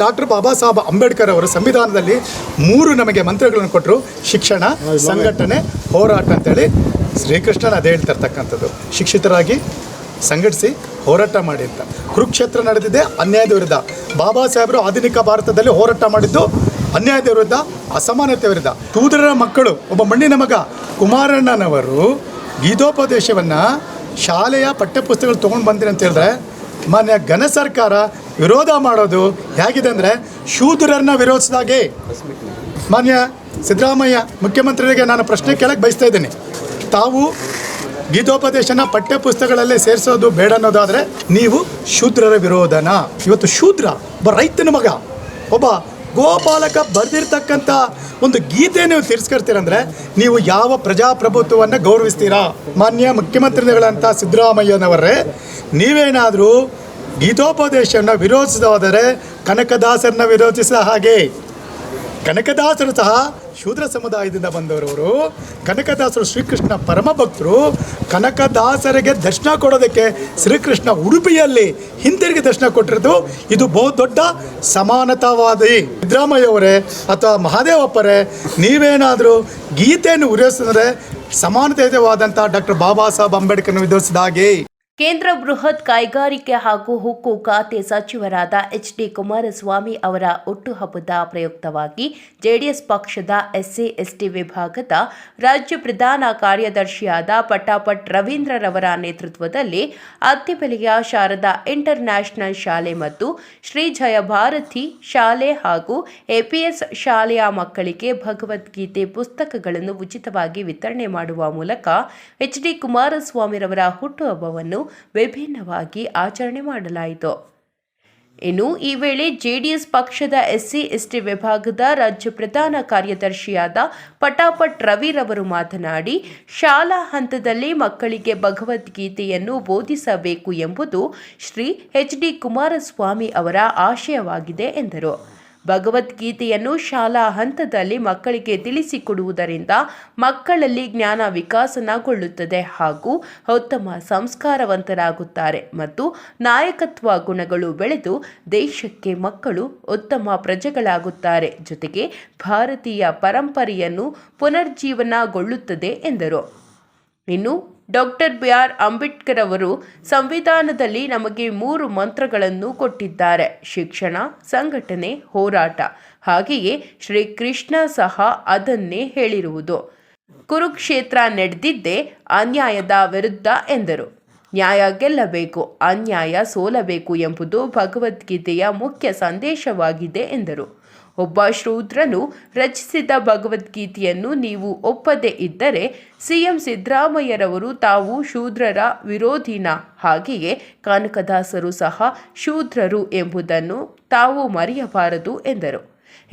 Doctor Baba Saheb Ambedkar ಅವರು ಸಂವಿಧಾನದಲ್ಲಿ 3 ನಮಗೆ ಮಂತ್ರಗಳನ್ನು ಕೊಟ್ಟರು. ಶಿಕ್ಷಣ, ಸಂಘಟನೆ, ಹೋರಾಟ ಅಂತೇಳಿ ಶ್ರೀಕೃಷ್ಣನ ಅದೇ ಹೇಳ್ತಿರ್ತಕ್ಕಂಥದ್ದು. ಶಿಕ್ಷಿತರಾಗಿ ಸಂಘಟಿಸಿ ಹೋರಾಟ ಮಾಡಿ ಅಂತ. ಕುರುಕ್ಷೇತ್ರ ನಡೆದಿದೆ ಅನ್ಯಾಯದ ವಿರುದ್ಧ. ಬಾಬಾ ಸಾಹೇಬರು ಆಧುನಿಕ ಭಾರತದಲ್ಲಿ ಹೋರಾಟ ಮಾಡಿದ್ದು ಅನ್ಯಾಯದ ವಿರುದ್ಧ, ಅಸಮಾನತೆ ವಿರುದ್ಧ. ಶೂದ್ರರ ಮಕ್ಕಳು ಒಬ್ಬ ಮಣ್ಣಿನ ಮಗ ಕುಮಾರಣ್ಣನವರು ಗೀತೋಪದೇಶವನ್ನು ಶಾಲೆಯ ಪಠ್ಯಪುಸ್ತಕಗಳು ತೊಗೊಂಡು ಬಂದಿರಿ ಅಂತ ಹೇಳಿದ್ರೆ ಮಾನ್ಯ ಘನ ಸರ್ಕಾರ ವಿರೋಧ ಮಾಡೋದು ಹೇಗಿದೆ ಅಂದರೆ ಶೂದ್ರರನ್ನ ವಿರೋಧಿಸಿದಾಗೆ. ಮಾನ್ಯ ಸಿದ್ದರಾಮಯ್ಯ ಮುಖ್ಯಮಂತ್ರಿಗಳಿಗೆ ನಾನು ಪ್ರಶ್ನೆ ಕೇಳಕ್ಕೆ ಬಯಸ್ತಾ ಇದ್ದೀನಿ. ತಾವು ಗೀತೋಪದೇಶನ ಪಠ್ಯಪುಸ್ತಕಗಳಲ್ಲೇ ಸೇರಿಸೋದು ಬೇಡ ಅನ್ನೋದಾದರೆ ನೀವು ಶೂದ್ರರ ವಿರೋಧನ. ಇವತ್ತು ಶೂದ್ರ ಒಬ್ಬ ರೈತನ ಮಗ, ಒಬ್ಬ ಗೋಪಾಲಕ ಬರೆದಿರ್ತಕ್ಕಂಥ ಒಂದು ಗೀತೆ ನೀವು ತಿರಸ್ಕರ್ತೀರಂದರೆ ನೀವು ಯಾವ ಪ್ರಜಾಪ್ರಭುತ್ವವನ್ನು ಗೌರವಿಸ್ತೀರಾ? ಮಾನ್ಯ ಮುಖ್ಯಮಂತ್ರಿಗಳಂಥ ಸಿದ್ದರಾಮಯ್ಯನವರೇ, ನೀವೇನಾದರೂ ಗೀತೋಪದೇಶವನ್ನು ವಿರೋಧಿಸೋದಾದರೆ ಕನಕದಾಸರನ್ನ ವಿರೋಧಿಸಿದ ಹಾಗೆ. ಕನಕದಾಸರು ಸಹ ಶೂದ್ರ ಸಮುದಾಯದಿಂದ ಬಂದವರು. ಕನಕದಾಸರು ಶ್ರೀಕೃಷ್ಣ ಪರಮ ಭಕ್ತರು. ಕನಕದಾಸರಿಗೆ ದರ್ಶನ ಕೊಡೋದಕ್ಕೆ ಶ್ರೀಕೃಷ್ಣ ಉಡುಪಿಯಲ್ಲಿ ಹಿಂತಿರುಗಿ ದರ್ಶನ ಕೊಟ್ಟಿರೋದು. ಇದು ಬಹುದೊಡ್ಡ ಸಮಾನತಾವಾದಿ. ಸಿದ್ದರಾಮಯ್ಯ ಅವರೇ ಅಥವಾ ಮಹಾದೇವಪ್ಪರೇ, ನೀವೇನಾದರೂ ಗೀತೆಯನ್ನು ವಿರೋಧಿಸಿದರೆ ಸಮಾನತಾವಾದಂಥ ಡಾಕ್ಟರ್ ಬಾಬಾ ಸಾಹೇಬ್ ಅಂಬೇಡ್ಕರ್ನ ವಿರೋಧಿಸಿದ ಹಾಗೆ. ಕೇಂದ್ರ ಬೃಹತ್ ಕೈಗಾರಿಕೆ ಹಾಗೂ ಹುಕ್ಕು ಖಾತೆ ಸಚಿವರಾದ ಎಚ್.ಡಿ. ಕುಮಾರಸ್ವಾಮಿ ಅವರ ಹುಟ್ಟುಹಬ್ಬದ ಪ್ರಯುಕ್ತವಾಗಿ ಜೆಡಿಎಸ್ ಪಕ್ಷದ ಎಸ್ಸಿ/ಎಸ್ಟಿ ವಿಭಾಗದ ರಾಜ್ಯ ಪ್ರಧಾನ ಕಾರ್ಯದರ್ಶಿಯಾದ ಪಟಾಪಟ್ ರವೀಂದ್ರರವರ ನೇತೃತ್ವದಲ್ಲಿ ಅತ್ತಿಬೆಲೆಯ ಶಾರದಾ ಇಂಟರ್ ನ್ಯಾಷನಲ್ ಶಾಲೆ ಮತ್ತು ಶ್ರೀ ಜಯಭಾರತಿ ಶಾಲೆ ಹಾಗೂ ಎಪಿಎಸ್ ಶಾಲೆಯ ಮಕ್ಕಳಿಗೆ ಭಗವದ್ಗೀತೆ ಪುಸ್ತಕಗಳನ್ನು ಉಚಿತವಾಗಿ ವಿತರಣೆ ಮಾಡುವ ಮೂಲಕ ಎಚ್.ಡಿ. ಕುಮಾರಸ್ವಾಮಿರವರ ಹುಟ್ಟುಹಬ್ಬವನ್ನು ವಿಭಿನ್ನವಾಗಿ ಆಚರಣೆ ಮಾಡಲಾಯಿತು. ಇನ್ನು ಈ ವೇಳೆ ಜೆಡಿಎಸ್ ಪಕ್ಷದ ಎಸ್ಸಿ/ಎಸ್ಟಿ ವಿಭಾಗದ ರಾಜ್ಯ ಪ್ರಧಾನ ಕಾರ್ಯದರ್ಶಿಯಾದ ಪಟಾಪಟ್ ರವಿರವರು ಮಾತನಾಡಿ, ಶಾಲಾ ಹಂತದಲ್ಲಿ ಮಕ್ಕಳಿಗೆ ಭಗವದ್ಗೀತೆಯನ್ನು ಬೋಧಿಸಬೇಕು ಎಂಬುದು ಶ್ರೀ ಎಚ್.ಡಿ. ಕುಮಾರಸ್ವಾಮಿ ಅವರ ಆಶಯವಾಗಿದೆ ಎಂದರು. ಭಗವದ್ಗೀತೆಯನ್ನು ಶಾಲಾ ಹಂತದಲ್ಲಿ ಮಕ್ಕಳಿಗೆ ತಿಳಿಸಿಕೊಡುವುದರಿಂದ ಮಕ್ಕಳಲ್ಲಿ ಜ್ಞಾನ ವಿಕಾಸನಗೊಳ್ಳುತ್ತದೆ ಹಾಗೂ ಉತ್ತಮ ಸಂಸ್ಕಾರವಂತರಾಗುತ್ತಾರೆ ಮತ್ತು ನಾಯಕತ್ವ ಗುಣಗಳು ಬೆಳೆದು ದೇಶಕ್ಕೆ ಮಕ್ಕಳು ಉತ್ತಮ ಪ್ರಜೆಗಳಾಗುತ್ತಾರೆ. ಜೊತೆಗೆ ಭಾರತೀಯ ಪರಂಪರೆಯನ್ನು ಪುನರ್ಜೀವನಗೊಳ್ಳುತ್ತದೆ ಎಂದರು. ಇನ್ನು ಡಾಕ್ಟರ್ ಬಿ.ಆರ್. ಅಂಬೇಡ್ಕರ್ ಅವರು ಸಂವಿಧಾನದಲ್ಲಿ ನಮಗೆ 3 ಮಂತ್ರಗಳನ್ನು ಕೊಟ್ಟಿದ್ದಾರೆ: ಶಿಕ್ಷಣ, ಸಂಘಟನೆ, ಹೋರಾಟ. ಹಾಗೆಯೇ ಶ್ರೀಕೃಷ್ಣ ಸಹ ಅದನ್ನೇ ಹೇಳಿರುವುದು. ಕುರುಕ್ಷೇತ್ರ ನಡೆದಿದ್ದೇ ಅನ್ಯಾಯದ ವಿರುದ್ಧ ಎಂದರು. ನ್ಯಾಯ ಗೆಲ್ಲಬೇಕು, ಅನ್ಯಾಯ ಸೋಲಬೇಕು ಎಂಬುದು ಭಗವದ್ಗೀತೆಯ ಮುಖ್ಯ ಸಂದೇಶವಾಗಿದೆ ಎಂದರು. ಒಬ್ಬ ಶೂದ್ರನು ರಚಿಸಿದ ಭಗವದ್ಗೀತೆಯನ್ನು ನೀವು ಒಪ್ಪದೇ ಇದ್ದರೆ ಸಿಎಂ ಸಿದ್ದರಾಮಯ್ಯರವರು ತಾವು ಶೂದ್ರರ ವಿರೋಧಿನ, ಹಾಗೆಯೇ ಕನಕದಾಸರು ಸಹ ಶೂದ್ರರು ಎಂಬುದನ್ನು ತಾವು ಮರೆಯಬಾರದು ಎಂದರು.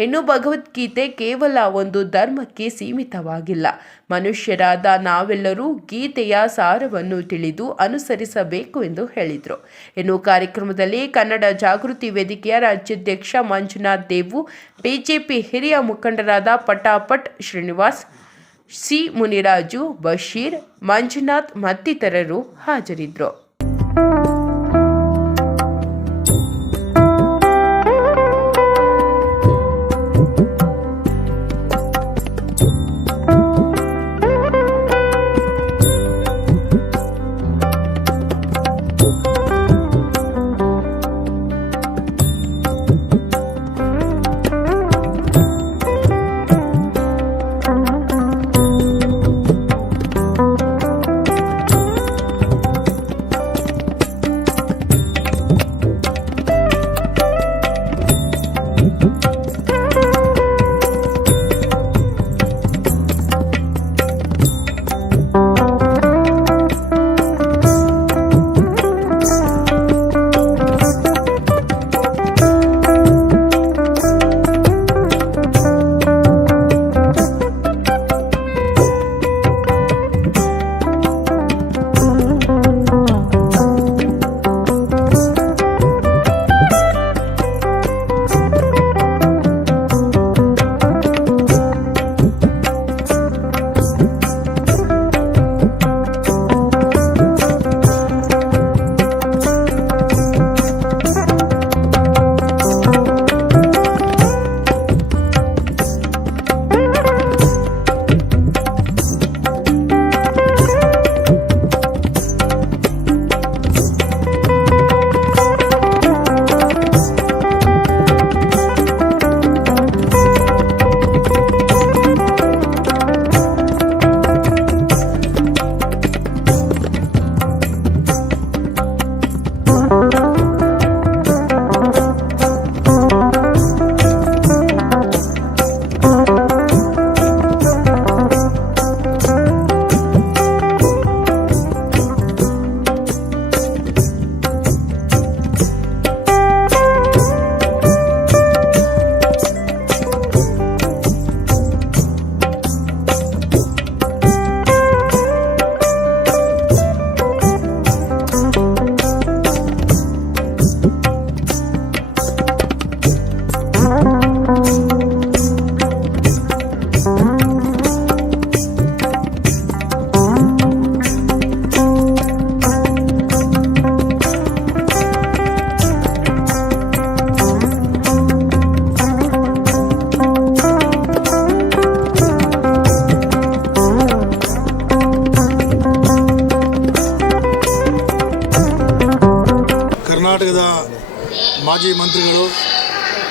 ಇನ್ನು ಭಗವದ್ಗೀತೆ ಕೇವಲ ಒಂದು ಧರ್ಮಕ್ಕೆ ಸೀಮಿತವಾಗಿಲ್ಲ. ಮನುಷ್ಯರಾದ ನಾವೆಲ್ಲರೂ ಗೀತೆಯ ಸಾರವನ್ನು ತಿಳಿದು ಅನುಸರಿಸಬೇಕು ಎಂದು ಹೇಳಿದರು. ಇನ್ನು ಕಾರ್ಯಕ್ರಮದಲ್ಲಿ ಕನ್ನಡ ಜಾಗೃತಿ ವೇದಿಕೆಯ ರಾಜ್ಯಾಧ್ಯಕ್ಷ ಮಂಜುನಾಥ್ ದೇವು, ಬಿಜೆಪಿ ಹಿರಿಯ ಮುಖಂಡರಾದ ಪಟಾಪಟ್ ಶ್ರೀನಿವಾಸ್, ಸಿ ಮುನಿರಾಜು, ಬಶೀರ್, ಮಂಜುನಾಥ್ ಮತ್ತಿತರರು ಹಾಜರಿದ್ದರು.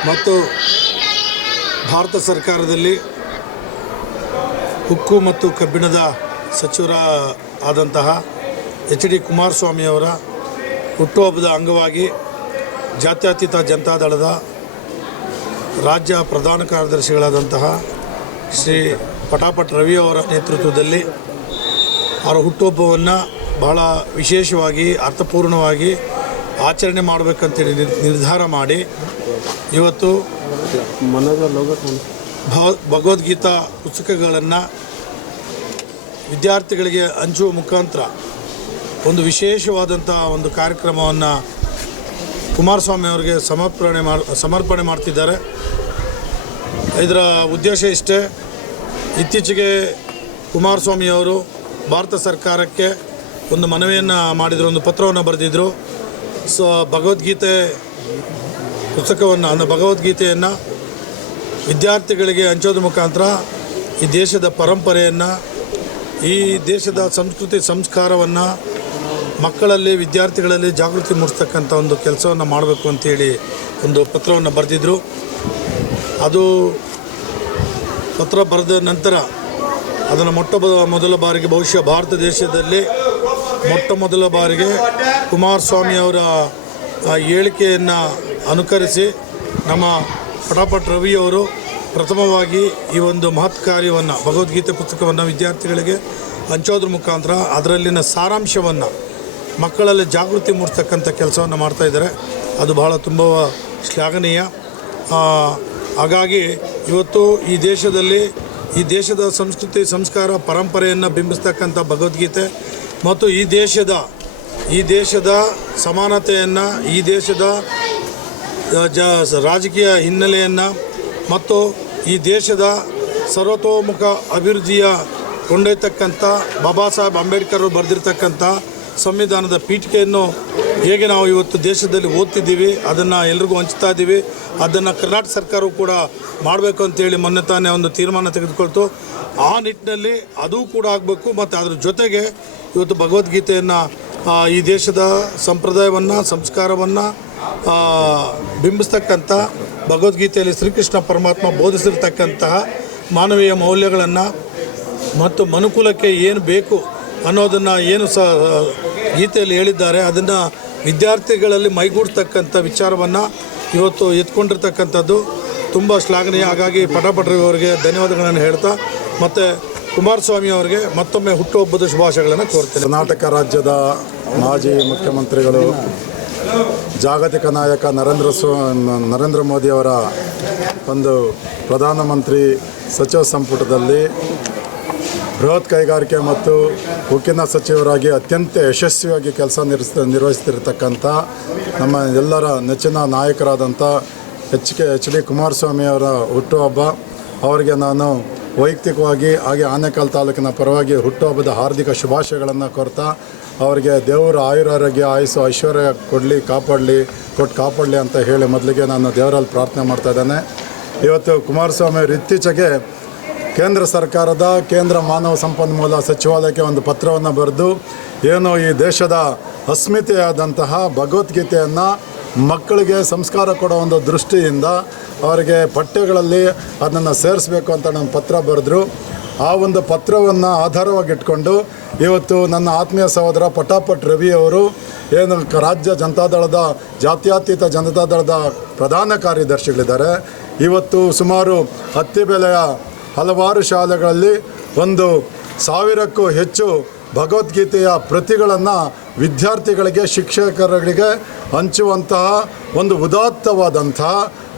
ಮತ್ತು ಭಾರತ ಸರ್ಕಾರದಲ್ಲಿ ಉಕ್ಕು ಮತ್ತು ಕಬ್ಬಿಣದ ಸಚಿವರ ಆದಂತಹ ಎಚ್.ಡಿ. ಕುಮಾರಸ್ವಾಮಿಯವರ ಹುಟ್ಟುಹಬ್ಬದ ಅಂಗವಾಗಿ ಜಾತ್ಯತೀತ ಜನತಾದಳದ ರಾಜ್ಯ ಪ್ರಧಾನ ಕಾರ್ಯದರ್ಶಿಗಳಾದಂತಹ ಶ್ರೀ ಪಟಾಪಟ್ ರವಿಯವರ ನೇತೃತ್ವದಲ್ಲಿ ಅವರ ಹುಟ್ಟುಹಬ್ಬವನ್ನು ಬಹಳ ವಿಶೇಷವಾಗಿ ಅರ್ಥಪೂರ್ಣವಾಗಿ ಆಚರಣೆ ಮಾಡಬೇಕಂತೇಳಿ ನಿರ್ಧಾರ ಮಾಡಿ ಇವತ್ತು ಭಗವದ್ಗೀತಾ ಪುಸ್ತಕಗಳನ್ನು ವಿದ್ಯಾರ್ಥಿಗಳಿಗೆ ಹಂಚುವ ಮುಖಾಂತರ ಒಂದು ವಿಶೇಷವಾದಂಥ ಒಂದು ಕಾರ್ಯಕ್ರಮವನ್ನು ಕುಮಾರಸ್ವಾಮಿ ಅವರಿಗೆ ಸಮರ್ಪಣೆ ಮಾಡ್ತಿದ್ದಾರೆ. ಇದರ ಉದ್ದೇಶ ಇಷ್ಟೇ. ಇತ್ತೀಚೆಗೆ ಕುಮಾರಸ್ವಾಮಿ ಅವರು ಭಾರತ ಸರ್ಕಾರಕ್ಕೆ ಒಂದು ಮನವಿಯನ್ನು ಮಾಡಿದರು, ಒಂದು ಪತ್ರವನ್ನು ಬರೆದಿದ್ದರು. ಭಗವದ್ಗೀತೆ ಪುಸ್ತಕವನ್ನು ಭಗವದ್ಗೀತೆಯನ್ನು ವಿದ್ಯಾರ್ಥಿಗಳಿಗೆ ಹಂಚೋದ್ರ ಮುಖಾಂತರ ಈ ದೇಶದ ಪರಂಪರೆಯನ್ನು, ಈ ದೇಶದ ಸಂಸ್ಕೃತಿ ಸಂಸ್ಕಾರವನ್ನು ಮಕ್ಕಳಲ್ಲಿ ವಿದ್ಯಾರ್ಥಿಗಳಲ್ಲಿ ಜಾಗೃತಿ ಮೂಡಿಸ್ತಕ್ಕಂಥ ಒಂದು ಕೆಲಸವನ್ನು ಮಾಡಬೇಕು ಅಂತೇಳಿ ಒಂದು ಪತ್ರವನ್ನು ಬರೆದಿದ್ದರು. ಅದು ಪತ್ರ ಬರೆದ ನಂತರ ಅದನ್ನು ಮೊದಲ ಬಾರಿಗೆ ಬಹುಶಃ ಭಾರತ ದೇಶದಲ್ಲಿ ಮೊದಲ ಬಾರಿಗೆ ಕುಮಾರಸ್ವಾಮಿ ಅವರ ಹೇಳಿಕೆಯನ್ನು ಅನುಕರಿಸಿ ನಮ್ಮ ಪಟಾಪಟ್ ರವಿಯವರು ಪ್ರಥಮವಾಗಿ ಈ ಒಂದು ಮಹತ್ ಕಾರ್ಯವನ್ನು ಭಗವದ್ಗೀತೆ ಪುಸ್ತಕವನ್ನು ವಿದ್ಯಾರ್ಥಿಗಳಿಗೆ ಹಂಚೋದ್ರ ಮುಖಾಂತರ ಅದರಲ್ಲಿನ ಸಾರಾಂಶವನ್ನು ಮಕ್ಕಳಲ್ಲಿ ಜಾಗೃತಿ ಮೂಡಿಸ್ತಕ್ಕಂಥ ಕೆಲಸವನ್ನು ಮಾಡ್ತಾಯಿದ್ದಾರೆ. ಅದು ಬಹಳ ತುಂಬ ಶ್ಲಾಘನೀಯ. ಹಾಗಾಗಿ ಇವತ್ತು ಈ ದೇಶದ ಸಂಸ್ಕೃತಿ ಸಂಸ್ಕಾರ ಪರಂಪರೆಯನ್ನು ಬಿಂಬಿಸ್ತಕ್ಕಂಥ ಭಗವದ್ಗೀತೆ ಮತ್ತು ಈ ದೇಶದ ಸಮಾನತೆಯನ್ನು, ಈ ದೇಶದ ರಾಜಕೀಯ ಹಿನ್ನೆಲೆಯನ್ನು ಮತ್ತು ಈ ದೇಶದ ಸರ್ವತೋಮುಖ ಅಭಿವೃದ್ಧಿಯ ಕೊಂಡೊಯ್ತಕ್ಕಂಥ ಬಾಬಾ ಸಾಹೇಬ್ ಅಂಬೇಡ್ಕರ್ ಬರೆದಿರ್ತಕ್ಕಂಥ ಸಂವಿಧಾನದ ಪೀಠಿಕೆಯನ್ನು ಹೇಗೆ ನಾವು ಇವತ್ತು ದೇಶದಲ್ಲಿ ಓದ್ತಿದ್ದೀವಿ, ಅದನ್ನು ಎಲ್ರಿಗೂ ಹಂಚ್ತಾ ಇದ್ದೀವಿ. ಅದನ್ನು ಕರ್ನಾಟಕ ಸರ್ಕಾರವು ಕೂಡ ಮಾಡಬೇಕು ಅಂತೇಳಿ ಮೊನ್ನೆ ತಾನೇ ಒಂದು ತೀರ್ಮಾನ ತೆಗೆದುಕೊಳ್ತು. ಆ ನಿಟ್ಟಿನಲ್ಲಿ ಅದೂ ಕೂಡ ಆಗಬೇಕು. ಮತ್ತು ಅದರ ಜೊತೆಗೆ ಇವತ್ತು ಭಗವದ್ಗೀತೆಯನ್ನು ಈ ದೇಶದ ಸಂಪ್ರದಾಯವನ್ನು, ಸಂಸ್ಕಾರವನ್ನು ಬಿಂಬಿಸ್ತಕ್ಕಂಥ ಭಗವದ್ಗೀತೆಯಲ್ಲಿ ಶ್ರೀಕೃಷ್ಣ ಪರಮಾತ್ಮ ಬೋಧಿಸಿರ್ತಕ್ಕಂತಹ ಮಾನವೀಯ ಮೌಲ್ಯಗಳನ್ನು ಮತ್ತು ಮನುಕುಲಕ್ಕೆ ಏನು ಬೇಕು ಅನ್ನೋದನ್ನು ಏನು ಗೀತೆಯಲ್ಲಿ ಹೇಳಿದ್ದಾರೆ, ಅದನ್ನು ವಿದ್ಯಾರ್ಥಿಗಳಲ್ಲಿ ಮೈಗೂಡಿಸ್ತಕ್ಕಂಥ ವಿಚಾರವನ್ನು ಇವತ್ತು ಎತ್ಕೊಂಡಿರ್ತಕ್ಕಂಥದ್ದು ತುಂಬ ಶ್ಲಾಘನೀಯ. ಹಾಗಾಗಿ ಪಟಾಪಟ್ ಅವರಿಗೆ ಧನ್ಯವಾದಗಳನ್ನು ಹೇಳ್ತಾ ಮತ್ತು ಕುಮಾರಸ್ವಾಮಿ ಅವರಿಗೆ ಮತ್ತೊಮ್ಮೆ ಹುಟ್ಟುಹಬ್ಬದ ಶುಭಾಶಯಗಳನ್ನು ಕೋರ್ತೇನೆ. ಕರ್ನಾಟಕ ರಾಜ್ಯದ ಮಾಜಿ ಮುಖ್ಯಮಂತ್ರಿಗಳು, ಜಾಗತಿಕ ನಾಯಕ ನರೇಂದ್ರ ಮೋದಿಯವರ ಒಂದು ಪ್ರಧಾನಮಂತ್ರಿ ಸಚಿವ ಸಂಪುಟದಲ್ಲಿ ಬೃಹತ್ ಕೈಗಾರಿಕೆ ಮತ್ತು ಉಕ್ಕಿನ ಸಚಿವರಾಗಿ ಅತ್ಯಂತ ಯಶಸ್ವಿಯಾಗಿ ಕೆಲಸ ನಿರ್ವಹಿಸ್ತಿರ್ತಕ್ಕಂಥ ನಮ್ಮ ಎಲ್ಲರ ನೆಚ್ಚಿನ ನಾಯಕರಾದಂಥ ಎಚ್.ಡಿ. ಕುಮಾರಸ್ವಾಮಿ ಅವರ ಹುಟ್ಟುಹಬ್ಬ. ಅವರಿಗೆ ನಾನು ವೈಯಕ್ತಿಕವಾಗಿ ಹಾಗೆ ಆನೇಕಲ್ ತಾಲೂಕಿನ ಪರವಾಗಿ ಹುಟ್ಟುಹಬ್ಬದ ಹಾರ್ದಿಕ ಶುಭಾಶಯಗಳನ್ನು ಕೋರ್ತಾ ಅವರಿಗೆ ದೇವರು ಆಯುರಾರೋಗ್ಯ ಆಯುಸ್ಸು ಐಶ್ವರ್ಯ ಕಾಪಾಡಲಿ ಅಂತ ಹೇಳಿ ಮೊದಲಿಗೆ ನಾನು ದೇವರಲ್ಲಿ ಪ್ರಾರ್ಥನೆ ಮಾಡ್ತಾಯಿದ್ದೇನೆ. ಇವತ್ತು ಕುಮಾರಸ್ವಾಮಿ ಅವರು ಇತ್ತೀಚೆಗೆ ಕೇಂದ್ರ ಸರ್ಕಾರದ ಕೇಂದ್ರ ಮಾನವ ಸಂಪನ್ಮೂಲ ಸಚಿವಾಲಯಕ್ಕೆ ಒಂದು ಪತ್ರವನ್ನು ಬರೆದು ಏನು ಈ ದೇಶದ ಅಸ್ಮಿತೆಯಾದಂತಹ ಭಗವದ್ಗೀತೆಯನ್ನು ಮಕ್ಕಳಿಗೆ ಸಂಸ್ಕಾರ ಕೊಡೋ ಒಂದು ದೃಷ್ಟಿಯಿಂದ ಅವರಿಗೆ ಪಠ್ಯಗಳಲ್ಲಿ ಅದನ್ನು ಸೇರಿಸಬೇಕು ಅಂತ ನಾನು ಪತ್ರ ಬರೆದ್ರು. ಆ ಒಂದು ಪತ್ರವನ್ನು ಆಧಾರವಾಗಿಟ್ಕೊಂಡು ಇವತ್ತು ನನ್ನ ಆತ್ಮೀಯ ಸಹೋದರ ಪಟಾಪಟ್ ರವಿಯವರು ಏನು ರಾಜ್ಯ ಜನತಾದಳದ ಜಾತ್ಯತೀತ ಜನತಾದಳದ ಪ್ರಧಾನ ಕಾರ್ಯದರ್ಶಿಗಳಿದ್ದಾರೆ. ಇವತ್ತು ಸುಮಾರು ಅತ್ತಿಬೆಲೆಯ ಹಲವಾರು ಶಾಲೆಗಳಲ್ಲಿ 1,000ಕ್ಕೂ ಹೆಚ್ಚು ಭಗವದ್ಗೀತೆಯ ಪ್ರತಿಗಳನ್ನು ವಿದ್ಯಾರ್ಥಿಗಳಿಗೆ, ಶಿಕ್ಷಕರಿಗೆ ಹಂಚುವಂತಹ ಒಂದು ಉದಾತ್ತವಾದಂತಹ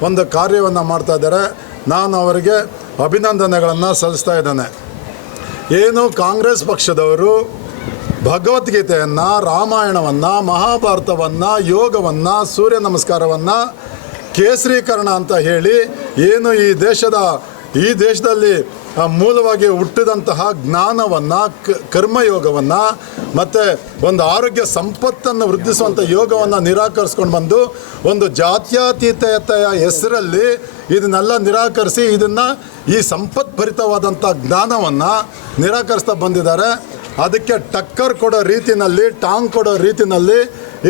ಒಂದು ಕಾರ್ಯವನ್ನು ಮಾಡ್ತಾ ಇದ್ದಾರೆ. ನಾನು ಅವರಿಗೆ ಅಭಿನಂದನೆಗಳನ್ನು ಸಲ್ಲಿಸ್ತಾ ಇದ್ದೇನೆ. ಏನು ಕಾಂಗ್ರೆಸ್ ಪಕ್ಷದವರು ಭಗವದ್ಗೀತೆಯನ್ನು, ರಾಮಾಯಣವನ್ನು, ಮಹಾಭಾರತವನ್ನು, ಯೋಗವನ್ನು, ಸೂರ್ಯ ನಮಸ್ಕಾರವನ್ನು ಕೇಸರೀಕರಣ ಅಂತ ಹೇಳಿ ಏನು ಈ ದೇಶದಲ್ಲಿ ಮೂಲವಾಗಿ ಹುಟ್ಟಿದಂತಹ ಜ್ಞಾನವನ್ನು, ಕರ್ಮಯೋಗವನ್ನು ಮತ್ತು ಒಂದು ಆರೋಗ್ಯ ಸಂಪತ್ತನ್ನು ವೃದ್ಧಿಸುವಂಥ ಯೋಗವನ್ನು ನಿರಾಕರಿಸ್ಕೊಂಡು ಬಂದು ಒಂದು ಜಾತ್ಯತೀತತೆಯ ಹೆಸರಲ್ಲಿ ಇದನ್ನೆಲ್ಲ ನಿರಾಕರಿಸಿ ಈ ಸಂಪತ್ಭರಿತವಾದಂಥ ಜ್ಞಾನವನ್ನು ನಿರಾಕರಿಸ್ತಾ ಬಂದಿದ್ದಾರೆ. ಅದಕ್ಕೆ ಟಕ್ಕರ್ ಕೊಡೋ ರೀತಿಯಲ್ಲಿ, ಟಾಂಗ್ ಕೊಡೋ ರೀತಿಯಲ್ಲಿ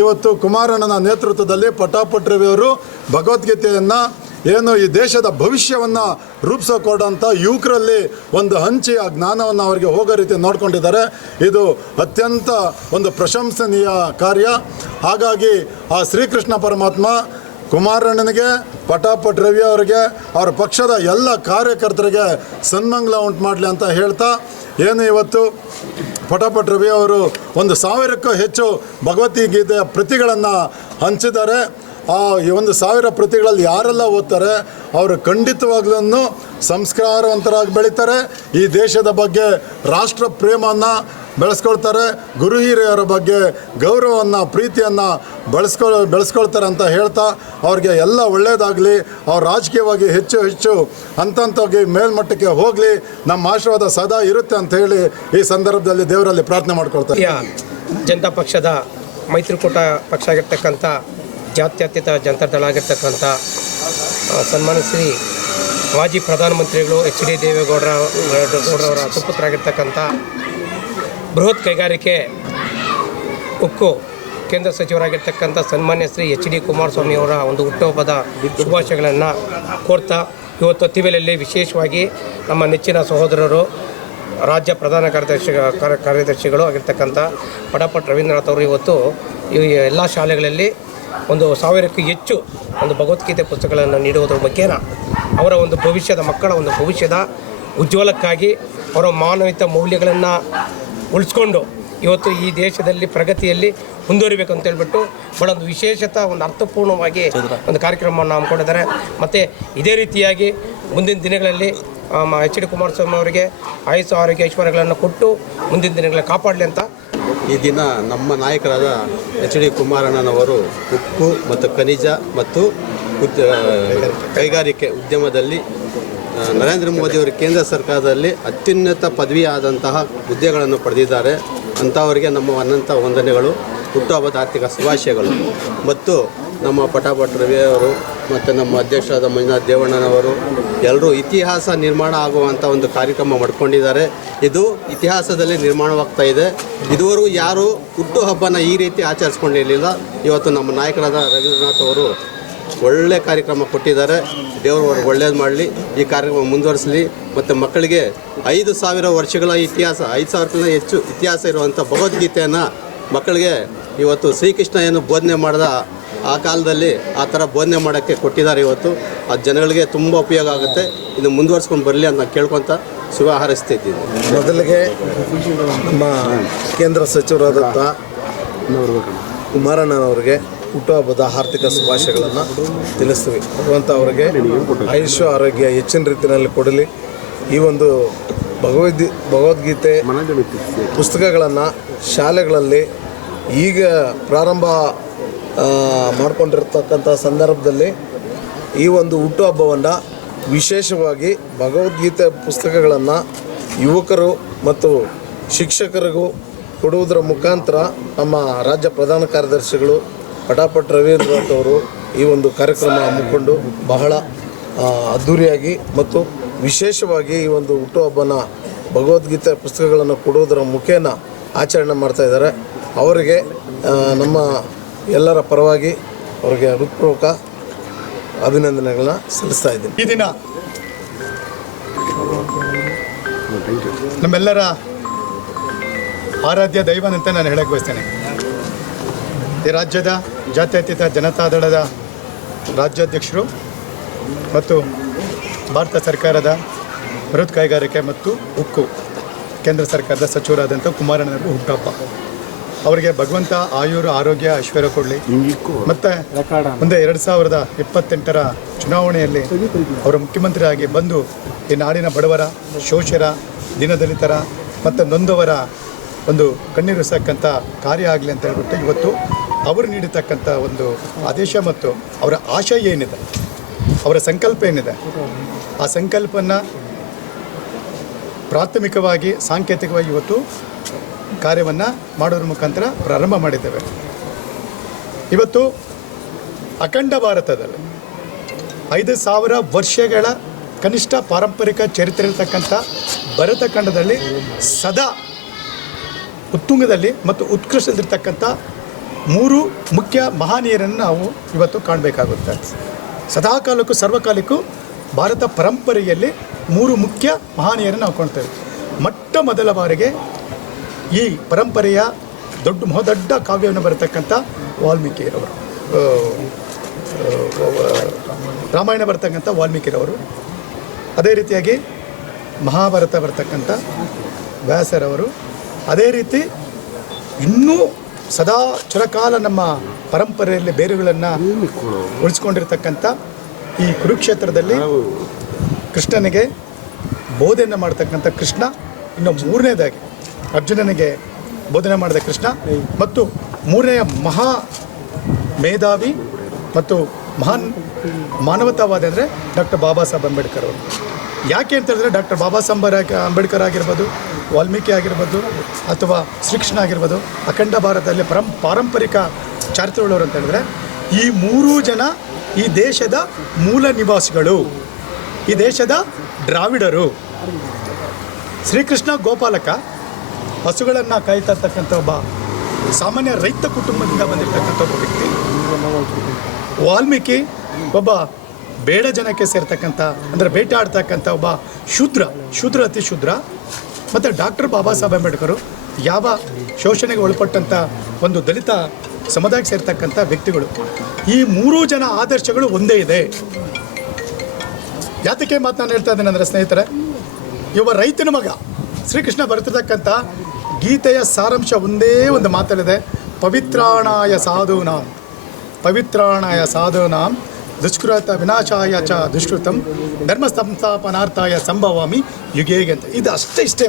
ಇವತ್ತು ಕುಮಾರಣ್ಣನ ನೇತೃತ್ವದಲ್ಲಿ ಪಟಾಪಟ್ ರವಿಯವರು ಭಗವದ್ಗೀತೆಯನ್ನು ಏನು ಈ ದೇಶದ ಭವಿಷ್ಯವನ್ನು ರೂಪಿಸೋಕೊಡೋಂಥ ಯುವಕರಲ್ಲಿ ಒಂದು ಹಂಚಿ ಆ ಜ್ಞಾನವನ್ನು ಅವರಿಗೆ ಹೋಗೋ ರೀತಿ ನೋಡ್ಕೊಂಡಿದ್ದಾರೆ. ಇದು ಅತ್ಯಂತ ಒಂದು ಪ್ರಶಂಸನೀಯ ಕಾರ್ಯ. ಹಾಗಾಗಿ ಆ ಶ್ರೀಕೃಷ್ಣ ಪರಮಾತ್ಮ ಕುಮಾರಣ್ಣನಿಗೆ, ಪಟಾಪಟ್ ರವಿ ಅವರಿಗೆ, ಅವರ ಪಕ್ಷದ ಎಲ್ಲ ಕಾರ್ಯಕರ್ತರಿಗೆ ಸನ್ಮಂಗಲ ಉಂಟು ಮಾಡಲಿ ಅಂತ ಹೇಳ್ತಾ, ಏನು ಇವತ್ತು ಪಟಾಪಟ್ ರವಿ ಅವರು 1000ಕ್ಕೂ ಹೆಚ್ಚು ಭಗವದ್ಗೀತೆಯ ಪ್ರತಿಗಳನ್ನು ಹಂಚಿದ್ದಾರೆ. ಆ 1000 ಪ್ರತಿಗಳಲ್ಲಿ ಯಾರೆಲ್ಲ ಓದ್ತಾರೆ ಅವರು ಖಂಡಿತವಾಗ್ಲೂ ಸಂಸ್ಕಾರವಂತರಾಗಿ ಬೆಳೀತಾರೆ. ಈ ದೇಶದ ಬಗ್ಗೆ ರಾಷ್ಟ್ರ ಪ್ರೇಮವನ್ನು ಬೆಳೆಸ್ಕೊಳ್ತಾರೆ. ಗುರು ಹಿರಿಯರ ಬಗ್ಗೆ ಗೌರವವನ್ನು, ಪ್ರೀತಿಯನ್ನು ಬೆಳೆಸ್ಕೊಳ್ತಾರೆ ಅಂತ ಹೇಳ್ತಾ, ಅವ್ರಿಗೆ ಎಲ್ಲ ಒಳ್ಳೆಯದಾಗಲಿ, ಅವ್ರು ರಾಜಕೀಯವಾಗಿ ಹೆಚ್ಚು ಹೆಚ್ಚು ಹಂತವಾಗಿ ಮೇಲ್ಮಟ್ಟಕ್ಕೆ ಹೋಗಲಿ, ನಮ್ಮ ಆಶೀರ್ವಾದ ಸದಾ ಇರುತ್ತೆ ಅಂತ ಹೇಳಿ ಈ ಸಂದರ್ಭದಲ್ಲಿ ದೇವರಲ್ಲಿ ಪ್ರಾರ್ಥನೆ ಮಾಡ್ಕೊಳ್ತಾರೆ. ಜನತಾ ಪಕ್ಷದ ಮೈತ್ರಿಕೂಟ ಪಕ್ಷ ಆಗಿರ್ತಕ್ಕಂಥ ಜಾತ್ಯತೀತ ಜನತಾ ದಳ ಆಗಿರ್ತಕ್ಕಂಥ ಸನ್ಮಾನ್ಯ ಶ್ರೀ ಮಾಜಿ ಪ್ರಧಾನಮಂತ್ರಿಗಳು HD ದೇವೇಗೌಡರವರ ಸುಪುತ್ರರಾಗಿರ್ತಕ್ಕಂಥ ಬೃಹತ್ ಕೈಗಾರಿಕೆ ಉಕ್ಕು ಕೇಂದ್ರ ಸಚಿವರಾಗಿರ್ತಕ್ಕಂಥ ಸನ್ಮಾನ್ಯ ಶ್ರೀ HD ಕುಮಾರಸ್ವಾಮಿ ಅವರ ಒಂದು ಹುಟ್ಟುಹಬ್ಬದ ಶುಭಾಶಯಗಳನ್ನು ಕೋರ್ತಾ, ಇವತ್ತು ಅತ್ತಿಬೇಲಲ್ಲಿ ವಿಶೇಷವಾಗಿ ನಮ್ಮ ನೆಚ್ಚಿನ ಸಹೋದರರು ರಾಜ್ಯ ಪ್ರಧಾನ ಕಾರ್ಯದರ್ಶಿಗಳು ಆಗಿರ್ತಕ್ಕಂಥ ಪಟಾಪಟ್ ರವೀಂದ್ರನಾಥ್ ಅವರು ಇವತ್ತು ಈ ಎಲ್ಲ ಶಾಲೆಗಳಲ್ಲಿ 1000ಕ್ಕೂ ಹೆಚ್ಚು ಭಗವದ್ಗೀತೆ ಪುಸ್ತಕಗಳನ್ನು ನೀಡುವುದರ ಮುಖೇನ ಅವರ ಒಂದು ಭವಿಷ್ಯದ ಮಕ್ಕಳ ಒಂದು ಭವಿಷ್ಯದ ಉಜ್ವಲಕ್ಕಾಗಿ ಅವರ ಮಾನವೀಯ ಮೌಲ್ಯಗಳನ್ನು ಉಳಿಸ್ಕೊಂಡು ಇವತ್ತು ಈ ದೇಶದಲ್ಲಿ ಪ್ರಗತಿಯಲ್ಲಿ ಮುಂದುವರಿಬೇಕಂತ ಹೇಳ್ಬಿಟ್ಟು ಭಾಳ ಒಂದು ವಿಶೇಷತೆ, ಒಂದು ಅರ್ಥಪೂರ್ಣವಾಗಿ ಒಂದು ಕಾರ್ಯಕ್ರಮವನ್ನು ಹಮ್ಮಿಕೊಂಡಿದ್ದಾರೆ. ಮತ್ತು ಇದೇ ರೀತಿಯಾಗಿ ಮುಂದಿನ ದಿನಗಳಲ್ಲಿ HD ಕುಮಾರಸ್ವಾಮಿ ಅವರಿಗೆ ಆಯುಷ್ ಆರೋಗ್ಯ ಐಶ್ವರ್ಯಗಳನ್ನು ಕೊಟ್ಟು ಮುಂದಿನ ದಿನಗಳಲ್ಲಿ ಕಾಪಾಡಲಿ ಅಂತ ಈ ದಿನ ನಮ್ಮ ನಾಯಕರಾದ HD ಕುಮಾರಣ್ಣನವರು ಉಕ್ಕು ಮತ್ತು ಖನಿಜ ಮತ್ತು ಕೈಗಾರಿಕೆ ಉದ್ಯಮದಲ್ಲಿ ನರೇಂದ್ರ ಮೋದಿಯವರು ಕೇಂದ್ರ ಸರ್ಕಾರದಲ್ಲಿ ಅತ್ಯುನ್ನತ ಪದವಿಯಾದಂತಹ ಹುದ್ದೆಗಳನ್ನು ಪಡೆದಿದ್ದಾರೆ. ಅಂಥವರಿಗೆ ನಮ್ಮ ಅನಂತ ವಂದನೆಗಳು, ಹುಟ್ಟುಹಬ್ಬದ ಆರ್ಥಿಕ ಶುಭಾಶಯಗಳು. ಮತ್ತು ನಮ್ಮ ಪಟಾಪಟ್ ರವಿಯವರು ಮತ್ತು ನಮ್ಮ ಅಧ್ಯಕ್ಷರಾದ ಮಂಜುನಾಥ್ ದೇವಣ್ಣನವರು ಎಲ್ಲರೂ ಇತಿಹಾಸ ನಿರ್ಮಾಣ ಆಗುವಂಥ ಒಂದು ಕಾರ್ಯಕ್ರಮ ಮಾಡ್ಕೊಂಡಿದ್ದಾರೆ. ಇದು ಇತಿಹಾಸದಲ್ಲಿ ನಿರ್ಮಾಣವಾಗ್ತಾ ಇದೆ. ಇದುವರೆಗೂ ಯಾರು ಹುಟ್ಟುಹಬ್ಬನ ಈ ರೀತಿ ಆಚರಿಸ್ಕೊಂಡಿರಲಿಲ್ಲ. ಇವತ್ತು ನಮ್ಮ ನಾಯಕರಾದ ರವೀಂದ್ರನಾಥ್ ಅವರು ಒಳ್ಳೆಯ ಕಾರ್ಯಕ್ರಮ ಕೊಟ್ಟಿದ್ದಾರೆ. ದೇವರು ಅವ್ರಿಗೆ ಒಳ್ಳೇದು ಮಾಡಲಿ, ಈ ಕಾರ್ಯಕ್ರಮ ಮುಂದುವರಿಸಲಿ. ಮತ್ತು ಮಕ್ಕಳಿಗೆ 5000 ವರ್ಷಗಳ ಇತಿಹಾಸ, 5000ಕ್ಕಿಂತ ಹೆಚ್ಚು ಇತಿಹಾಸ ಇರುವಂಥ ಭಗವದ್ಗೀತೆಯನ್ನು ಮಕ್ಕಳಿಗೆ ಇವತ್ತು ಶ್ರೀಕೃಷ್ಣ ಏನು ಬೋಧನೆ ಮಾಡಿದ ಆ ಕಾಲದಲ್ಲಿ ಆ ಥರ ಬೋಧನೆ ಮಾಡೋಕ್ಕೆ ಕೊಟ್ಟಿದ್ದಾರೆ. ಇವತ್ತು ಆ ಜನಗಳಿಗೆ ತುಂಬ ಉಪಯೋಗ ಆಗುತ್ತೆ. ಇನ್ನು ಮುಂದುವರ್ಸ್ಕೊಂಡು ಬರಲಿ ಅಂತ ಕೇಳ್ಕೊತ ಶುಭ ಹಾರೈಸ್ತಿದ್ದೀನಿ. ಮೊದಲಿಗೆ ನಮ್ಮ ಕೇಂದ್ರ ಸಚಿವರಾದಂಥ ಕುಮಾರಣ್ಣನವರಿಗೆ ಹುಟ್ಟುಹಬ್ಬದ ಆರ್ಥಿಕ ಶುಭಾಶಯಗಳನ್ನು ತಿಳಿಸ್ತೀವಿ. ಭಗವಂತ ಅವರಿಗೆ ಆಯುಷ್ ಆರೋಗ್ಯ ಹೆಚ್ಚಿನ ರೀತಿಯಲ್ಲಿ ಕೊಡಲಿ. ಈ ಒಂದು ಭಗವದ್ಗೀತೆ ಪುಸ್ತಕಗಳನ್ನು ಶಾಲೆಗಳಲ್ಲಿ ಈಗ ಪ್ರಾರಂಭ ಮಾಡಿಕೊಂಡಿರ್ತಕ್ಕಂಥ ಸಂದರ್ಭದಲ್ಲಿ ಈ ಒಂದು ಹುಟ್ಟುಹಬ್ಬವನ್ನು ವಿಶೇಷವಾಗಿ ಭಗವದ್ಗೀತೆ ಪುಸ್ತಕಗಳನ್ನು ಯುವಕರು ಮತ್ತು ಶಿಕ್ಷಕರಿಗೂ ಕೊಡುವುದರ ಮುಖಾಂತರ ನಮ್ಮ ರಾಜ್ಯ ಪ್ರಧಾನ ಕಾರ್ಯದರ್ಶಿಗಳು ಪಟಾಪಟ್ ರವೀಂದ್ರನಾಥ್ ಅವರು ಈ ಒಂದು ಕಾರ್ಯಕ್ರಮ ಹಮ್ಮಿಕೊಂಡು ಬಹಳ ಅದ್ಧೂರಿಯಾಗಿ ಮತ್ತು ವಿಶೇಷವಾಗಿ ಈ ಒಂದು ಹುಟ್ಟುಹಬ್ಬನ ಭಗವದ್ಗೀತೆ ಪುಸ್ತಕಗಳನ್ನು ಕೊಡುವುದರ ಮುಖೇನ ಆಚರಣೆ ಮಾಡ್ತಾಯಿದ್ದಾರೆ. ಅವರಿಗೆ ನಮ್ಮ ಎಲ್ಲರ ಪರವಾಗಿ ಅವರಿಗೆ ಹೃತ್ಪೂರ್ವಕ ಅಭಿನಂದನೆಗಳನ್ನ ಸಲ್ಲಿಸ್ತಾ ಇದ್ದೀನಿ. ಈ ದಿನ ನಮ್ಮೆಲ್ಲರ ಆರಾಧ್ಯ ದೈವನಂತ ನಾನು ಹೇಳಕ್ಕೆ ಬಯಸ್ತೇನೆ. ಈ ರಾಜ್ಯದ ಜಾತ್ಯತೀತ ಜನತಾದಳದ ರಾಜ್ಯಾಧ್ಯಕ್ಷರು ಮತ್ತು ಭಾರತ ಸರ್ಕಾರದ ಬೃಹತ್ ಕೈಗಾರಿಕೆ ಮತ್ತು ಉಕ್ಕು ಕೇಂದ್ರ ಸರ್ಕಾರದ ಸಚಿವರಾದಂಥ ಕುಮಾರಣ್ಣನವರು ಹುಟ್ಟುಹಬ್ಬ. ಅವರಿಗೆ ಭಗವಂತ ಆರೋಗ್ಯ ಐಶ್ವರ್ಯ ಕೊಡಲಿ. ಮತ್ತು ಮುಂದೆ 2028 ಚುನಾವಣೆಯಲ್ಲಿ ಅವರ ಮುಖ್ಯಮಂತ್ರಿ ಆಗಿ ಬಂದು ಈ ನಾಡಿನ ಬಡವರ, ಶೋಷರ, ದೀನದಲಿತರ ಮತ್ತು ನೊಂದವರ ಒಂದು ಕಣ್ಣೀರಿಸಕ್ಕಂಥ ಕಾರ್ಯ ಆಗಲಿ ಅಂತ ಹೇಳ್ಬಿಟ್ಟು ಇವತ್ತು ಅವರು ನೀಡತಕ್ಕಂಥ ಒಂದು ಆದೇಶ ಮತ್ತು ಅವರ ಆಶಯ ಏನಿದೆ, ಅವರ ಸಂಕಲ್ಪ ಏನಿದೆ, ಆ ಸಂಕಲ್ಪನ ಪ್ರಾಥಮಿಕವಾಗಿ ಸಾಂಕೇತಿಕವಾಗಿ ಇವತ್ತು ಕಾರ್ಯವನ್ನು ಮಾಡೋದ್ರ ಮುಖಾಂತರ ಪ್ರಾರಂಭ ಮಾಡಿದ್ದೇವೆ. ಇವತ್ತು ಅಖಂಡ ಭಾರತದಲ್ಲಿ 5000 ವರ್ಷಗಳ ಕನಿಷ್ಠ ಪಾರಂಪರಿಕ ಚರಿತ್ರೆ ಇರತಕ್ಕಂಥ ಭರತ ಖಂಡದಲ್ಲಿ ಸದಾ ಉತ್ತುಂಗದಲ್ಲಿ ಮತ್ತು ಉತ್ಕೃಷ್ಟದಲ್ಲಿರ್ತಕ್ಕಂಥ 3 ಮುಖ್ಯ ಮಹನೀಯರನ್ನು ನಾವು ಇವತ್ತು ಕಾಣಬೇಕಾಗುತ್ತೆ. ಸದಾಕಾಲಕ್ಕೂ ಸರ್ವಕಾಲಕ್ಕೂ ಭಾರತ ಪರಂಪರೆಯಲ್ಲಿ 3 ಮುಖ್ಯ ಮಹನೀಯರನ್ನು ನಾವು ಕಾಣ್ತೇವೆ. ಮೊಟ್ಟ ಮೊದಲ ಬಾರಿಗೆ ಈ ಪರಂಪರೆಯ ಬಹುದೊಡ್ಡ ಕಾವ್ಯವನ್ನು ಬರತಕ್ಕಂಥ ವಾಲ್ಮೀಕಿಯರವರು, ರಾಮಾಯಣ ಬರ್ತಕ್ಕಂಥ ವಾಲ್ಮೀಕಿರವರು, ಅದೇ ರೀತಿಯಾಗಿ ಮಹಾಭಾರತ ಬರ್ತಕ್ಕಂಥ ವ್ಯಾಸರವರು, ಅದೇ ರೀತಿ ಇನ್ನೂ ಸದಾ ಚಿರಕಾಲ ನಮ್ಮ ಪರಂಪರೆಯಲ್ಲಿ ಬೇರುಗಳನ್ನು ಉಳಿಸ್ಕೊಂಡಿರ್ತಕ್ಕಂಥ ಈ ಕುರುಕ್ಷೇತ್ರದಲ್ಲಿ ಕೃಷ್ಣನಿಗೆ ಬೋಧನೆ ಮಾಡ್ತಕ್ಕಂಥ ಕೃಷ್ಣ, ಇನ್ನು 3ನೇದಾಗಿ ಅರ್ಜುನನಿಗೆ ಬೋಧನೆ ಮಾಡಿದ ಕೃಷ್ಣ, ಮತ್ತು 3ನೆಯ ಮಹಾ ಮೇಧಾವಿ ಮತ್ತು ಮಹಾನ್ ಮಾನವತಾವಾದಿ ಅಂದರೆ ಡಾಕ್ಟರ್ ಬಾಬಾ ಸಾಹೇಬ್ ಅಂಬೇಡ್ಕರ್ ಅವರು. ಯಾಕೆ ಅಂತ ಹೇಳಿದ್ರೆ ಡಾಕ್ಟರ್ ಬಾಬಾ ಸಾಹೇಬ್ ಅಂಬೇಡ್ಕರ್ ಆಗಿರ್ಬೋದು, ವಾಲ್ಮೀಕಿ ಆಗಿರ್ಬೋದು, ಅಥವಾ ಶ್ರೀಕೃಷ್ಣ ಆಗಿರ್ಬೋದು, ಅಖಂಡ ಭಾರತದಲ್ಲಿ ಪಾರಂಪರಿಕ ಚಾರಿತ್ರ್ಯವುಳ್ಳವರು ಅಂತ ಹೇಳಿದ್ರೆ ಈ 3 ಜನ ಈ ದೇಶದ ಮೂಲ ನಿವಾಸಿಗಳು, ಈ ದೇಶದ ದ್ರಾವಿಡರು. ಶ್ರೀಕೃಷ್ಣ ಗೋಪಾಲಕ, ಹಸುಗಳನ್ನು ಕಾಯ್ತಾ ಇರ್ತಕ್ಕಂಥ ಒಬ್ಬ ಸಾಮಾನ್ಯ ರೈತ ಕುಟುಂಬದಿಂದ ಬಂದಿರತಕ್ಕಂಥ ಒಬ್ಬ ವ್ಯಕ್ತಿ. ವಾಲ್ಮೀಕಿ ಒಬ್ಬ ಬೇಡ ಜನಕ್ಕೆ ಸೇರ್ತಕ್ಕಂಥ, ಅಂದರೆ ಬೇಟೆ ಆಡ್ತಕ್ಕಂಥ ಒಬ್ಬ ಶೂದ್ರ ಅತಿ ಶೂದ್ರ. ಮತ್ತು ಡಾಕ್ಟರ್ ಬಾಬಾ ಸಾಹೇಬ್ ಅಂಬೇಡ್ಕರ್ ಯಾವ ಶೋಷಣೆಗೆ ಒಳಪಟ್ಟಂಥ ಒಂದು ದಲಿತ ಸಮುದಾಯಕ್ಕೆ ಸೇರ್ತಕ್ಕಂಥ ವ್ಯಕ್ತಿಗಳು. ಈ 3 ಜನ ಆದರ್ಶಗಳು ಒಂದೇ ಇದೆ. ಯಾತಕ್ಕೆ ಮಾತು ನಾನು ಹೇಳ್ತಾ ಇದ್ದೇನೆ ಅಂದರೆ ಸ್ನೇಹಿತರೆ, ಇವ ರೈತನ ಮಗ ಶ್ರೀಕೃಷ್ಣ ಬರ್ತಿರ್ತಕ್ಕಂಥ ಗೀತೆಯ ಸಾರಾಂಶ ಒಂದೇ ಒಂದು ಮಾತಲ್ಲಿದೆ: ಪವಿತ್ರಾಣಾಯ ಸಾಧೂನಾಂ ದುಷ್ಕೃತ ವಿನಾಶಾಯ ಚ ದುಷ್ಕೃತಂ ಧರ್ಮ ಸಂಸ್ಥಾಪನಾರ್ಥಾಯ ಸಂಭವಾಮಿ ಯುಗೇಗೆ ಅಂತ. ಇದು ಇಷ್ಟೇ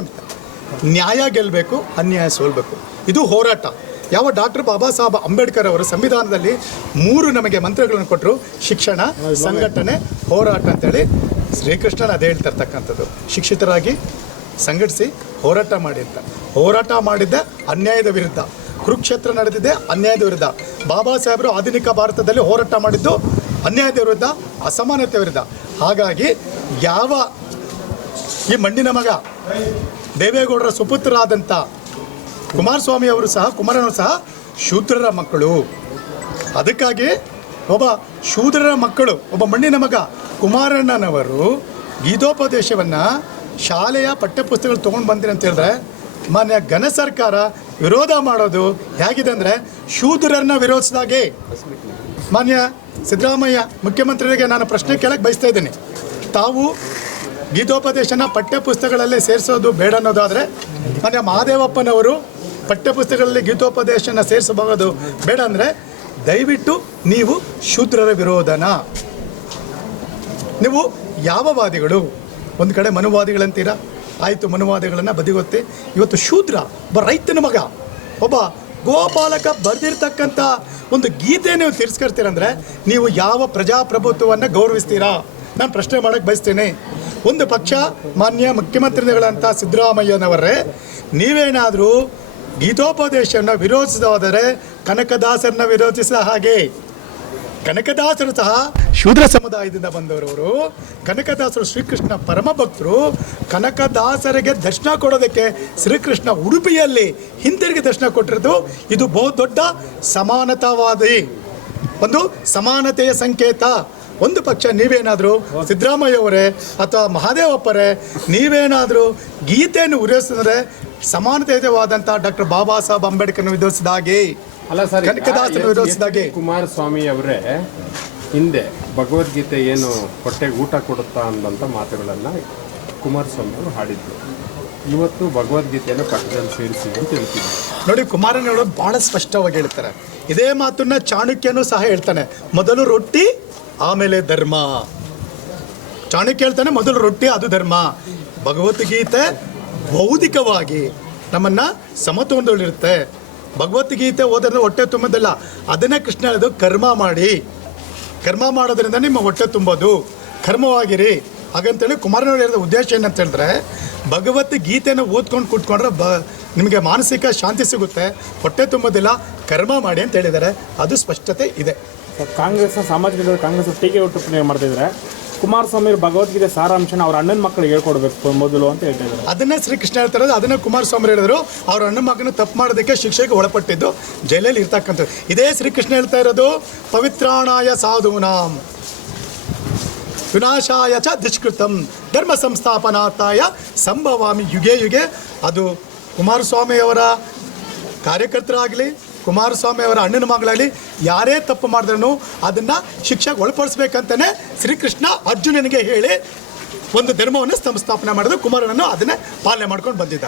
ನ್ಯಾಯ ಗೆಲ್ಲಬೇಕು, ಅನ್ಯಾಯ ಸೋಲ್ಬೇಕು. ಇದು ಹೋರಾಟ. ಯಾವ ಡಾಕ್ಟರ್ ಬಾಬಾ ಸಾಹೇಬ್ ಅಂಬೇಡ್ಕರ್ ಅವರು ಸಂವಿಧಾನದಲ್ಲಿ 3 ನಮಗೆ ಮಂತ್ರಗಳನ್ನು ಕೊಟ್ಟರು: ಶಿಕ್ಷಣ, ಸಂಘಟನೆ, ಹೋರಾಟ ಅಂತೇಳಿ. ಶ್ರೀಕೃಷ್ಣನ ಅದೇ ಹೇಳ್ತಿರ್ತಕ್ಕಂಥದ್ದು, ಶಿಕ್ಷಿತರಾಗಿ ಸಂಘಟಿಸಿ ಹೋರಾಟ ಮಾಡಿ ಅಂತ. ಹೋರಾಟ ಮಾಡಿದ್ದೆ ಅನ್ಯಾಯದ ವಿರುದ್ಧ, ಕುರುಕ್ಷೇತ್ರ ನಡೆದಿದೆ ಅನ್ಯಾಯದ ವಿರುದ್ಧ. ಬಾಬಾ ಸಾಹೇಬರು ಆಧುನಿಕ ಭಾರತದಲ್ಲಿ ಹೋರಾಟ ಮಾಡಿದ್ದು ಅನ್ಯಾಯದ ವಿರುದ್ಧ, ಅಸಮಾನತೆ ವಿರುದ್ಧ. ಹಾಗಾಗಿ ಯಾವ ಈ ಮಣ್ಣಿನ ಮಗ ದೇವೇಗೌಡರ ಸುಪುತ್ರರಾದಂಥ ಕುಮಾರಸ್ವಾಮಿ ಅವರು ಸಹ, ಕುಮಾರನವರು ಸಹ ಶೂದ್ರರ ಮಕ್ಕಳು. ಅದಕ್ಕಾಗಿ ಒಬ್ಬ ಶೂದ್ರರ ಮಕ್ಕಳು, ಒಬ್ಬ ಮಣ್ಣಿನ ಮಗ ಕುಮಾರಣ್ಣನವರು ಗೀತೋಪದೇಶವನ್ನು ಶಾಲೆಯ ಪಠ್ಯಪುಸ್ತಕಗಳು ತೊಗೊಂಡು ಬಂದಿರಿ ಅಂತ ಹೇಳಿದ್ರೆ ಮಾನ್ಯ ಘನ ಸರ್ಕಾರ ವಿರೋಧ ಮಾಡೋದು ಹೇಗಿದೆ ಅಂದರೆ ಶೂದ್ರರನ್ನ ವಿರೋಧಿಸಿದಾಗೆ. ಮಾನ್ಯ ಸಿದ್ದರಾಮಯ್ಯ ಮುಖ್ಯಮಂತ್ರಿಗಳಿಗೆ ನಾನು ಪ್ರಶ್ನೆ ಕೇಳಕ್ಕೆ ಬಯಸ್ತಾ ಇದ್ದೀನಿ. ತಾವು ಗೀತೋಪದೇಶನ ಪಠ್ಯಪುಸ್ತಕಗಳಲ್ಲಿ ಸೇರಿಸೋದು ಬೇಡ ಅನ್ನೋದಾದರೆ, ಮಾನ್ಯ ಮಹಾದೇವಪ್ಪನವರು ಪಠ್ಯಪುಸ್ತಕಗಳಲ್ಲಿ ಗೀತೋಪದೇಶನ ಸೇರಿಸಬಹುದು ಬೇಡ ಅಂದರೆ, ದಯವಿಟ್ಟು ನೀವು ಶೂದ್ರರ ವಿರೋಧನ, ನೀವು ಯಾವ ವಾದಿಗಳು? ಒಂದು ಕಡೆ ಮನುವಾದಿಗಳಂತೀರ, ಆಯಿತು, ಮನುವಾದಿಗಳನ್ನು ಬದಿಗೊತ್ತಿ ಇವತ್ತು ಶೂದ್ರ, ಒಬ್ಬ ರೈತನ ಮಗ, ಒಬ್ಬ ಗೋಪಾಲಕ ಬರೆದಿರ್ತಕ್ಕಂಥ ಒಂದು ಗೀತೆ ನೀವು ತಿರಸ್ಕರ್ತೀರಂದರೆ ನೀವು ಯಾವ ಪ್ರಜಾಪ್ರಭುತ್ವವನ್ನು ಗೌರವಿಸ್ತೀರಾ? ನಾನು ಪ್ರಶ್ನೆ ಮಾಡೋಕ್ಕೆ ಬಯಸ್ತೀನಿ. ಒಂದು ಪಕ್ಷ ಮಾನ್ಯ ಮುಖ್ಯಮಂತ್ರಿಗಳಂಥ ಸಿದ್ದರಾಮಯ್ಯನವರೇ, ನೀವೇನಾದರೂ ಗೀತೋಪದೇಶವನ್ನು ವಿರೋಧಿಸೋದಾದರೆ ಕನಕದಾಸರನ್ನ ವಿರೋಧಿಸಿದ ಹಾಗೆ. ಕನಕದಾಸರು ಸಹ ಶೂದ್ರ ಸಮುದಾಯದಿಂದ ಬಂದವರು. ಕನಕದಾಸರು ಶ್ರೀಕೃಷ್ಣ ಪರಮ ಭಕ್ತರು. ಕನಕದಾಸರಿಗೆ ದರ್ಶನ ಕೊಡೋದಕ್ಕೆ ಶ್ರೀಕೃಷ್ಣ ಉಡುಪಿಯಲ್ಲಿ ಹಿಂತಿರುಗಿ ದರ್ಶನ ಕೊಟ್ಟಿರೋದು. ಇದು ಬಹುದೊಡ್ಡ ಸಮಾನತಾವಾದಿ, ಒಂದು ಸಮಾನತೆಯ ಸಂಕೇತ. ಒಂದು ಪಕ್ಷ ನೀವೇನಾದರೂ ಸಿದ್ದರಾಮಯ್ಯವರೇ ಅಥವಾ ಮಹಾದೇವಪ್ಪರೇ ನೀವೇನಾದರೂ ಗೀತೆಯನ್ನು ವಿರೋಧಿಸಿದ್ರೆ ಸಮಾನತೆಯವಾದಂಥ ಡಾಕ್ಟರ್ ಬಾಬಾ ಸಾಹೇಬ್ ಅಂಬೇಡ್ಕರ್ನ ವಿರೋಧಿಸಿದ ಹಾಗೆ, ಅಲ್ಲ ಸರ್, ಕನಕದಾಸನ ವಿರೋಧಿಸಿದ ಹಾಗೆ. ಕುಮಾರಸ್ವಾಮಿ ಅವರೇ ಹಿಂದೆ ಭಗವದ್ಗೀತೆ ಏನು ಹೊಟ್ಟೆಗೆ ಊಟ ಕೊಡುತ್ತಾ ಅನ್ನೋಂಥ ಮಾತುಗಳನ್ನು ಕುಮಾರಸ್ವಾಮಿ ಅವರು ಹಾಡಿದ್ರು. ಇವತ್ತು ಭಗವದ್ಗೀತೆಯನ್ನು ಪಕ್ಕದಲ್ಲಿ ಸೇರಿಸಿ ಅಂತ ಹೇಳ್ತೀವಿ. ನೋಡಿ, ಕುಮಾರನವರು ಭಾಳ ಸ್ಪಷ್ಟವಾಗಿ ಹೇಳ್ತಾರೆ. ಇದೇ ಮಾತನ್ನ ಚಾಣಕ್ಯನೂ ಸಹ ಹೇಳ್ತಾನೆ, ಮೊದಲು ರೊಟ್ಟಿ ಆಮೇಲೆ ಧರ್ಮ. ಚಾಣಕ್ಯ ಹೇಳ್ತಾನೆ ಮೊದಲು ರೊಟ್ಟಿ, ಅದು ಧರ್ಮ. ಭಗವದ್ಗೀತೆ ಬೌದ್ಧಿಕವಾಗಿ ನಮ್ಮನ್ನು ಸಮತೋಲನದಲ್ಲಿರುತ್ತೆ. ಭಗವದ್ಗೀತೆ ಓದೋದ್ರೆ ಹೊಟ್ಟೆ ತುಂಬೋದಿಲ್ಲ, ಅದನ್ನೇ ಕೃಷ್ಣ ಹೇಳಿದ್ದು, ಕರ್ಮ ಮಾಡಿ. ಕರ್ಮ ಮಾಡೋದ್ರಿಂದ ನಿಮ್ಮ ಹೊಟ್ಟೆ ತುಂಬೋದು, ಕರ್ಮವಾಗಿರಿ ಹಾಗಂತೇಳಿ ಕುಮಾರನವರು ಹೇಳಿದ ಉದ್ದೇಶ ಏನಂತ ಹೇಳಿದ್ರೆ, ಭಗವದ್ಗೀತೆಯನ್ನು ಓದ್ಕೊಂಡು ಕೂತ್ಕೊಂಡ್ರೆ ನಿಮಗೆ ಮಾನಸಿಕ ಶಾಂತಿ ಸಿಗುತ್ತೆ, ಹೊಟ್ಟೆ ತುಂಬೋದಿಲ್ಲ, ಕರ್ಮ ಮಾಡಿ ಅಂತ ಹೇಳಿದ್ದಾರೆ. ಅದು ಸ್ಪಷ್ಟತೆ ಇದೆ. ಕಾಂಗ್ರೆಸ್ನ ಸಾಮಾಜಿಕ ಕಾಂಗ್ರೆಸ್ ಟೀಕೆ ಟಿಪ್ಪಣಿ ಮಾಡ್ತಿದ್ರೆ ಕುಮಾರಸ್ವಾಮಿ ಭಗವದ್ಗೀತೆ ಸಾರಾಂಶನ ಅವ್ರ ಅಣ್ಣನ ಮಕ್ಕಳಿಗೆ ಹೇಳ್ಕೊಡ್ಬೇಕು ಮೊದಲು ಅಂತ ಹೇಳ್ತಾ ಇದ್ದಾರೆ. ಅದನ್ನೇ ಶ್ರೀಕೃಷ್ಣ ಹೇಳ್ತಾರೆ, ಅದನ್ನೇ ಕುಮಾರಸ್ವಾಮಿ ಹೇಳಿದ್ರು. ಅವ್ರ ಅಣ್ಣ ಮಗನ ತಪ್ಪು ಮಾಡೋದಕ್ಕೆ ಶಿಕ್ಷೆಗೆ ಒಳಪಟ್ಟಿದ್ದು ಜೈಲಲ್ಲಿ ಇರ್ತಕ್ಕಂಥದ್ದು. ಇದೇ ಶ್ರೀಕೃಷ್ಣ ಹೇಳ್ತಾ ಇರೋದು, ಪವಿತ್ರಾಣಾಯ ಸಾಧೂನಾಂ. ವಿನಾಶಾಯ ಚ ದುಷ್ಕೃತಂ ಧರ್ಮ ಸಂಸ್ಥಾಪನಾರ್ಥಾಯ ಸಂಭವಾಮಿ ಯುಗೆ ಯುಗೆ. ಅದು ಕುಮಾರಸ್ವಾಮಿಯವರ ಕಾರ್ಯಕರ್ತರಾಗಲಿ, ಕುಮಾರಸ್ವಾಮಿ ಅವರ ಅಣ್ಣನ ಮಗಳಾಗಲಿ ಯಾರೇ ತಪ್ಪು ಮಾಡಿದ್ರೂ ಅದನ್ನು ಶಿಕ್ಷೆಗೆ ಒಳಪಡಿಸ್ಬೇಕಂತಲೇ ಶ್ರೀಕೃಷ್ಣ ಅರ್ಜುನನಿಗೆ ಹೇಳಿ ಒಂದು ಧರ್ಮವನ್ನು ಸಂಸ್ಥಾಪನೆ ಮಾಡಿದ್ರು. ಕುಮಾರನನ್ನು ಅದನ್ನೇ ಪಾಲನೆ ಮಾಡ್ಕೊಂಡು ಬಂದಿದ್ದಾರೆ.